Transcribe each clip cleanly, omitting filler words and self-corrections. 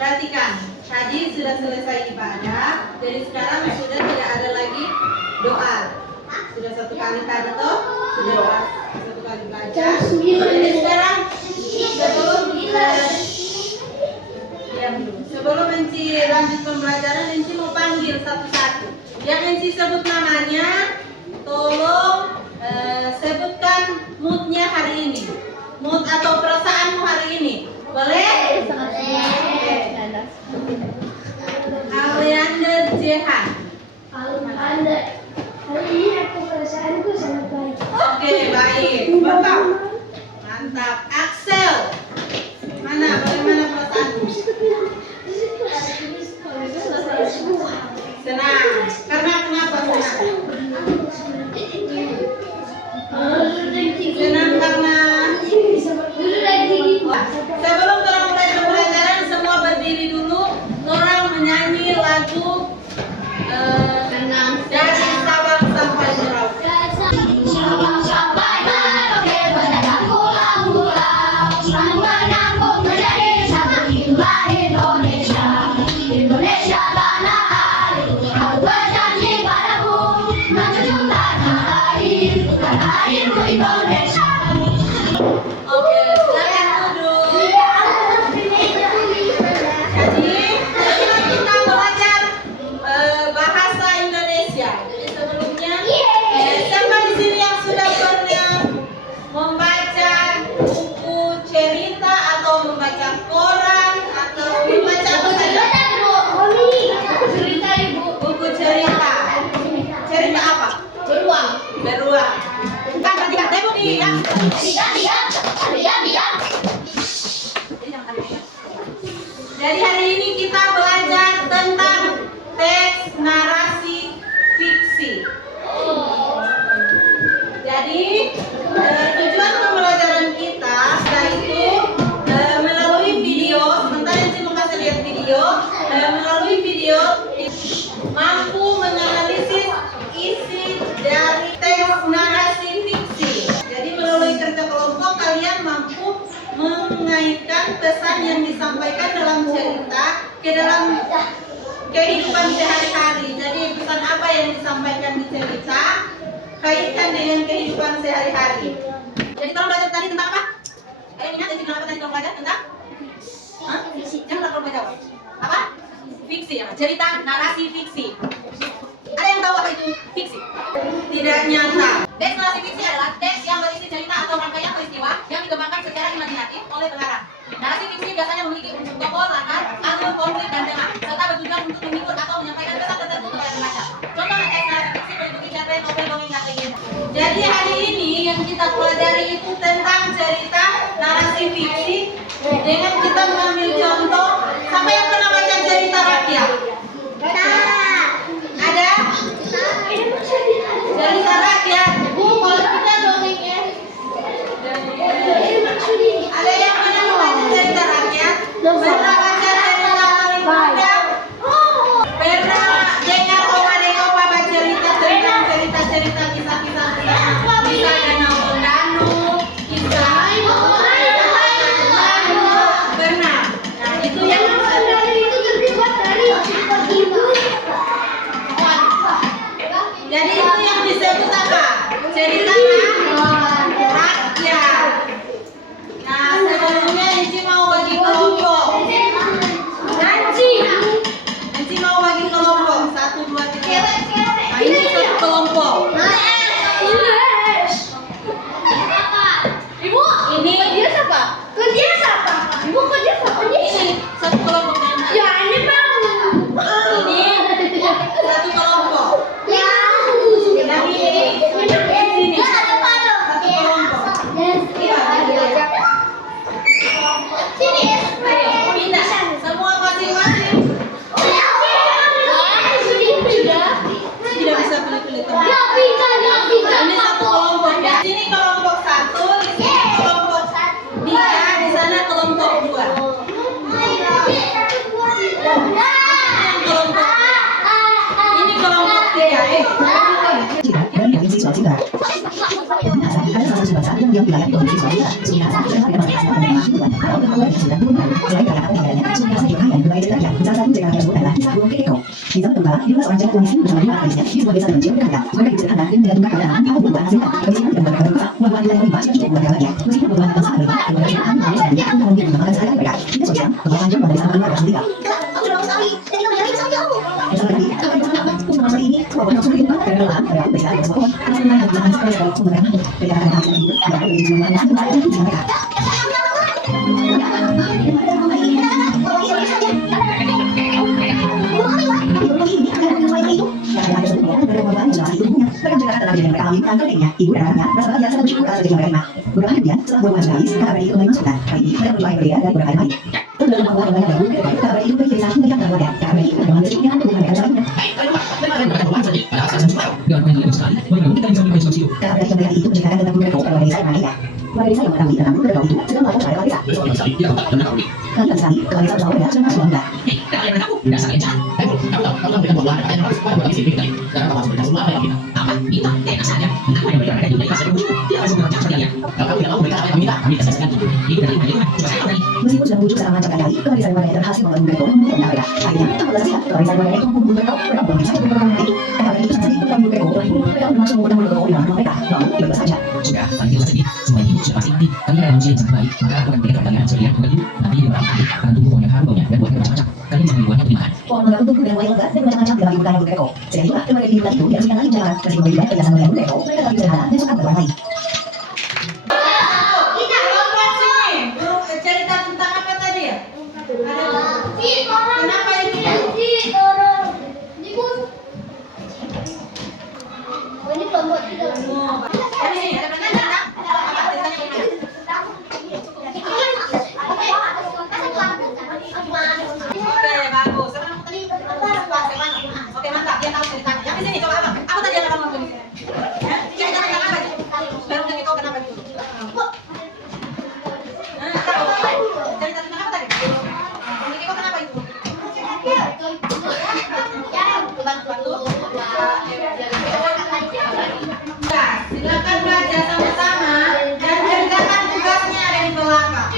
Perhatikan, tadi sudah selesai ibadah, jadi sekarang sudah tidak ada lagi doa. Sudah satu kali tadi toh, sudah satu kali belajar. Jadi sekarang sebelum Enci lanjut pembelajaran, Enci mau panggil satu-satu. Yang Enci sebut namanya, tolong sebutkan moodnya hari ini. Mood atau perasaanmu hari ini. Boleh? Aliander Jehan. Aliander, hari ini aku perasaanku sangat baik. Oke, baik. Bapak. Mantap. Axel. Mana? Bagaimana perasaanmu? Senang. Karena kenapa senang? Senang karena sebelum orang mulai pembelajaran, semua berdiri dulu. Orang menyanyi lagu dari Sabang sampai Merauke. Sabang sampai Merauke berdagang pulang-pulang, menyambut menjadi satu itulah Indonesia. Indonesia tanah air, aku berjanji padamu menjunjung tanah airku Indonesia. Oke, silakan duduk. Jadi kita belajar bahasa Indonesia. Jadi sebelumnya, siapa di sini yang sudah pernah membaca buku cerita atau membaca koran atau membaca apa saja? Buku cerita. Cerita apa? Beruang. Bukan bertiga, tembok nih ya. Jadi hari ini kita belajar tentang teks narasi fiksi. Jadi tujuan pembelajaran kita yaitu melalui video. Sebentar Enci mau kasih lihat video. Melalui video mampu menganalisis isi dari teks narasi fiksi. Jadi melalui kerja kelompok kalian mampu mengaitkan pesan yang disampaikan dalam cerita ke dalam kehidupan sehari-hari. Jadi pesan apa yang disampaikan di cerita kaitkan dengan kehidupan sehari-hari. Jadi tolong belajar tadi tentang apa? Kalian ingat Enci kenapa tadi tolong belajar tentang? Jangan lupa jawab. Apa? Fiksi ya, cerita narasi fiksi. Ada yang tahu apa itu fiksi? Tidak nyata. Teks narasi fiksi adalah teks yang berisi cerita atau rangkaian peristiwa yang dikembangkan secara imajinatif oleh pengarang. Narasi fiksi biasanya memiliki unsur tokoh, latar, alur, konflik, dan tema, serta bertujuan untuk menghibur atau menyampaikan pesan tertentu kepada pembaca. Contoh teks narasi fiksi meliputi cerpen, novel, dongeng, dan legenda. Jadi hari ini yang kita pelajari itu tentang cerita narasi fiksi dengan kita mengambil contoh. Siapa yang pernah baca cerita rakyat? Ada? Cerita rakyat. Kalau kita dongengnya. Ada yang pernah membaca cerita rakyat? Pernah baca cerita paling muda? Pernah dengar opa cerita tentang cerita-cerita kisah-kisah kisah Danau Tondano, kisah pernah. Nah itu yang jadi itu yang disebut apa? Cerita rakyat. Nah sebelumnya Enci mau bagi kelompok. Enci mau bagi kelompok 1, 2, 3. Nah ini satu kelompok. Ibu, Ini dia siapa? Dia siapa? Ibu kok dia siapa? ini satu kelompok. Ya ini bang. Ini satu kelompok. Ya. Yang ini sini Ada pada. satu kelompok. Iya. Sini. Ayo pindah semua masing-masing. Tidak bisa pilih-pilih teman. Ini satu kelompok ya. Sini kelompok 1, di sini kelompok 3, di sana kelompok 2. Ini kelompok 3. Dan yang isi soal cinta. Ada salah satu bahasa yang wilayah Indonesia soal cinta. Sudah saat kita pada masa penerima kehidupan. Kalau kedua yang sudah turun, selain kata-kata negaranya, sudah saya dan budaya cerita tersebut adalah kisah burung kekeko. Di zaman purba, hiduplah seorang janda tua miskin bersama 5 anak gadisnya di sebuah desa terpencil bertetangga. Mereka hidup sederhana dan menjaga tunggal keadaan tanpa buah-buahan hasil tanah. Kondisinya tidak membuat mereka berkah. Buah-buahan yang lima sudah cukup membuat mereka bahagia. Meskipun buah-buahan yang sangat berlimpah, keluarga mereka kami manis dan dia untuk menghidup mengembangkan sehari-hari mereka. Tidak suatu siang, beberapa panjang pada desa keluar langsung tinggal. Besok lagi, kalau kita dapat untuk masalah ini, semua orang sudah hidup karena lelah, ada aku beristirahat di semua pohon. Karena semua yang berjalan sekali kalau semua mereka mampu. Mereka akan berhasil hidup, dan aku lebih jumlah yang sangat baik di mereka. Ibu dan anaknya merasa bahagia setelah bersyukur atas rezeki mereka. Beberapa hari kemudian, setelah buah-buahan habis, kakak beradik kembali masuk hutan. Kali ini, mereka berdua yang berbeda dari beberapa hari lain. Setelah buah-buahan yang banyak dahulu, kakak beradik itu pergi dari sana melihat keluarga. Kakak beradik berdoa bersyukurnya untuk hubungan mereka selanjutnya. Kakak beradik yang melihat itu menceritakan tentang keluarga keluarga desa yang lainnya. Keluarga desa yang mengetahui tentang keluarga itu sedang melakukan hal yang berbeda. Kali sekali, keluarga desa bersama sedang masuk buah. Meskipun sudah muncul serangan macam kali, keluarga desa yang berhasil membangun mereka untuk mereka. Akhirnya, tanpa berhasil, keluarga desa yang membangun mereka berkumpul di satu beberapa itu. Kakak beradik itu sangat sedih membangun mereka langsung menggunakan mereka di dalam rumah mereka. Lalu, tiba-tiba saja. Sudah, kalian tidak sedih. Semua ini sudah pasti mati. Kalian adalah manusia yang sangat baik. Maka aku akan berikan kalian sekalian bukan dulu. Nanti di dalam hati akan tumbuh pohon yang harum baunya dan buahnya bermacam-macam. Kalian jangan buahnya dimakan. Pohon mangga tumbuh dengan wangi lebat dan bermacam-macam dalam ibu kandang mereka. Selain itu, keluarga di bulan itu dihasilkan lagi jalan. Meskipun lebih baik kebiasaan melihat mereka, mereka lebih sederhana dan suka berwarna lain. Cerita tentang apa tadi ya? Kenapa ini? Ini kelompok kita. Oke, bagus. Sekarang tadi oke, mantap. Dia tahu ceritanya. Yang di sini coba apa? Apa tadi yang kamu ngomong di sini? Cerita tentang apa? Baru dari kau kenapa dulu? Cerita tentang apa tadi? Dari kau kenapa itu? Silakan baca sama-sama dan kerjakan tugasnya ada di belakang.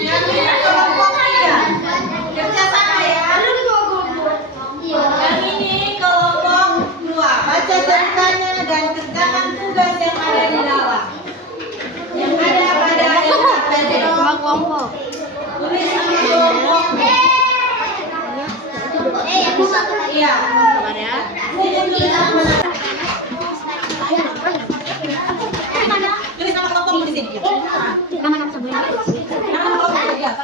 Yang ini kelompok 3. Kerja sama ya. Yang ini kelompok 2. Baca ceritanya dan kerjakan tugas yang ada di dalam. Yang ada pada LKPD. Kelompok. Tulis nama kelompok. Iya. Tulis nama. Tulis nama kelompok di sini. Nama kelompok ya.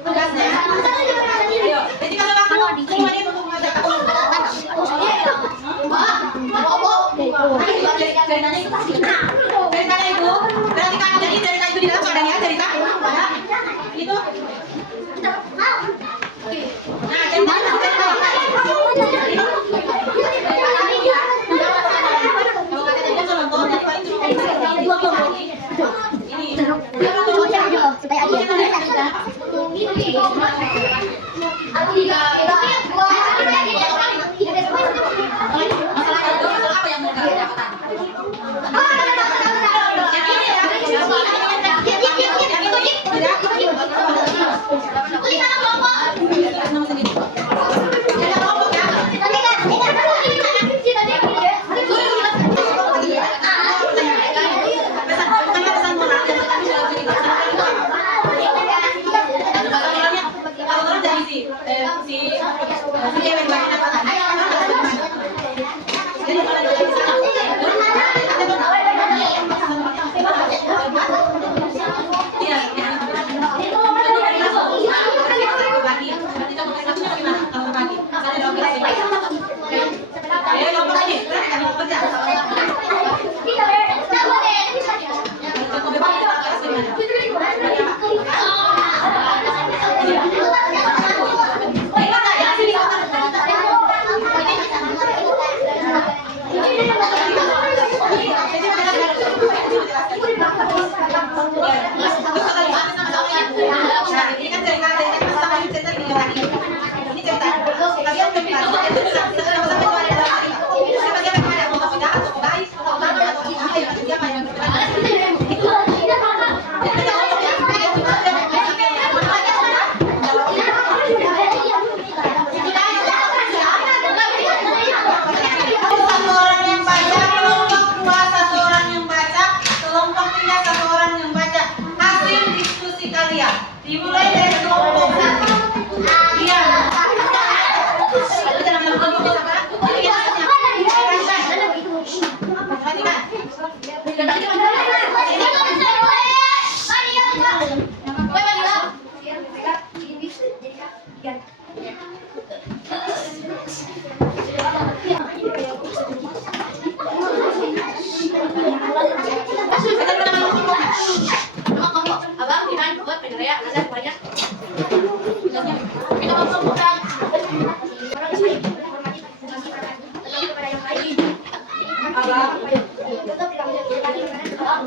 Tugasnya. Ayo. Jadi kalau kamu semua ini untuk mengajar ceritanya itu pasti. Ceritanya itu berarti kamu jadi cerita itu di dalam soalnya cerita ya. Itu. Nah, ceritanya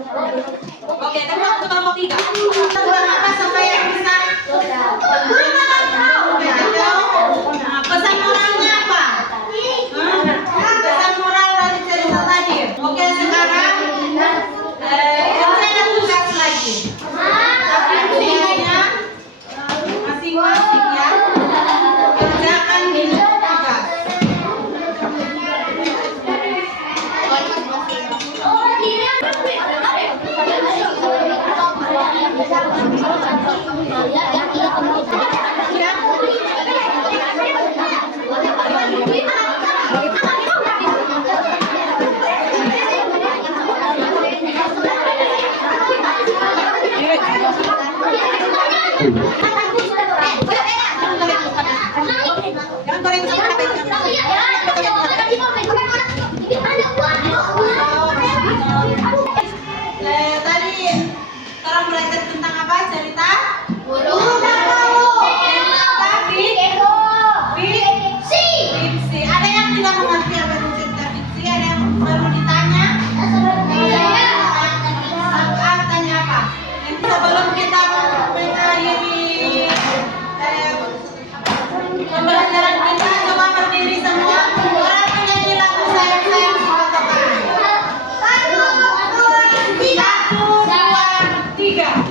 Oke, tapi waktu kelompok 3. Tentang apa sampai yang bisa? Nah, pesan moralnya apa? Pesan moral dari cerita tadi. Oke, sekarang ada tugas lagi. Tapi tugasnya masing-masing ya. Kerjakan di tugas. Jangan goreng tadi orang belajar tentang apa cerita? Fiksi. Ada yang tidak mengerti apa itu cerita fiksi? Ada yang perlu ditanya? Tanya apa? Sebelum kita mengakhiri pembelajaran kita, coba berdiri semua. Orang menyanyi lagu sayang sayang si Patokan. 1, 2, 3. Yeah.